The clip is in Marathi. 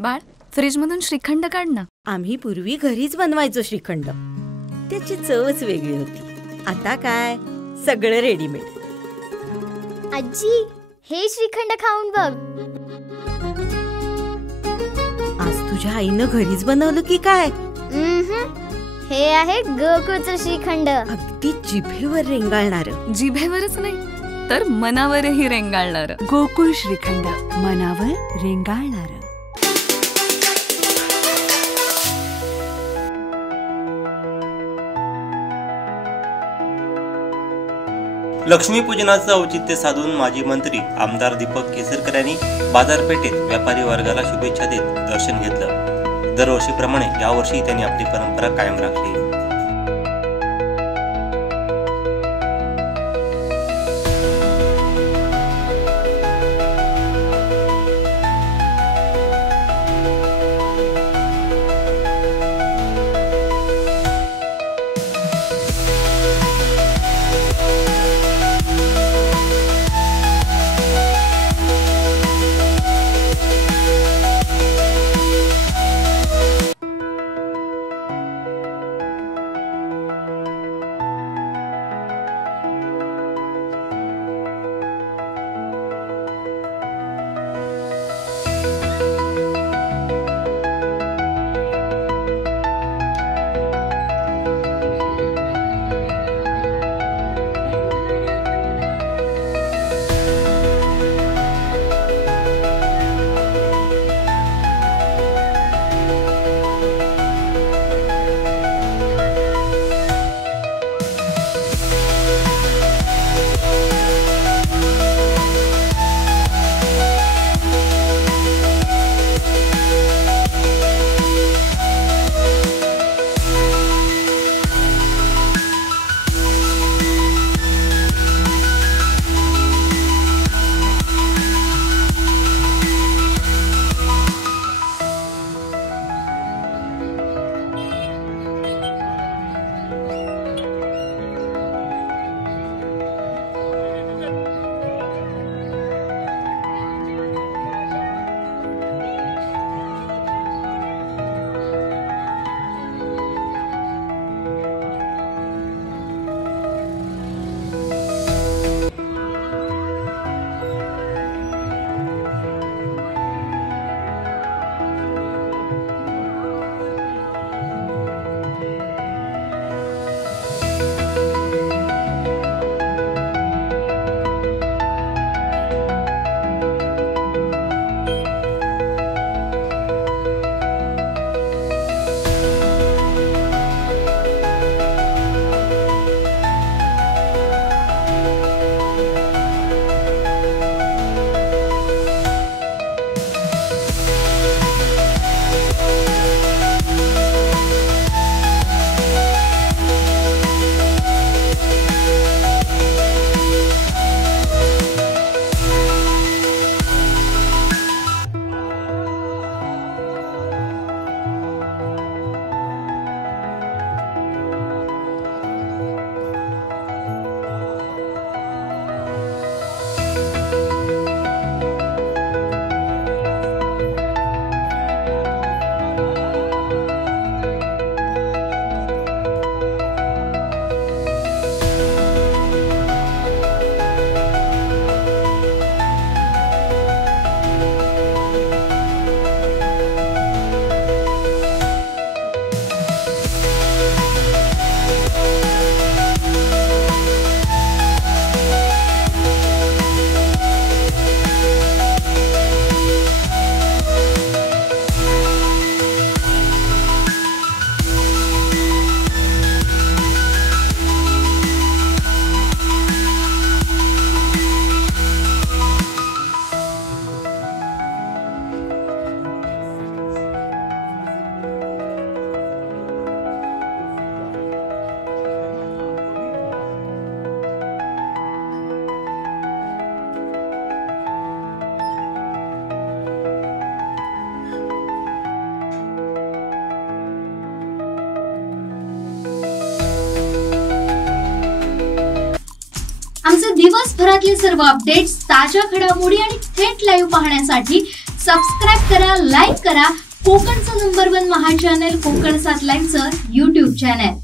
बाळ, फ्रीज मधून श्रीखंड काढ ना. आम्ही पूर्वी घरीच बनवायचो श्रीखंड. त्याची चवच वेगळी होती. आता काय सगळं रेडीमेड. आजी, हे श्रीखंड खाऊन बघ. आज तुझ्या आईनं घरीच बनवलं की काय? हे आहे गोकुळचं श्रीखंड. अगदी जिभेवर रेंगाळणार. जिभेवरच नाही तर मनावरही रेंगाळणार. गोकुळ श्रीखंड, मनावर रेंगाळणार. लक्ष्मीपूजनाचं औचित्य साधून माजी मंत्री आमदार दीपक केसरकर यांनी बाजारपेठेत व्यापारी वर्गाला शुभेच्छा देत दर्शन घेतलं. दरवर्षीप्रमाणे यावर्षी त्यांनी आपली परंपरा कायम राखली. आमचे दिवसभरातले सर्व अपडेट्स, ताज्या घडामोडी आणि थेट लाईव्ह पाहण्यासाठी सबस्क्राईब करा, लाईक करा कोकणचं नंबर 1 महा चॅनल कोकणसाद लाईव्हचं YouTube चॅनल.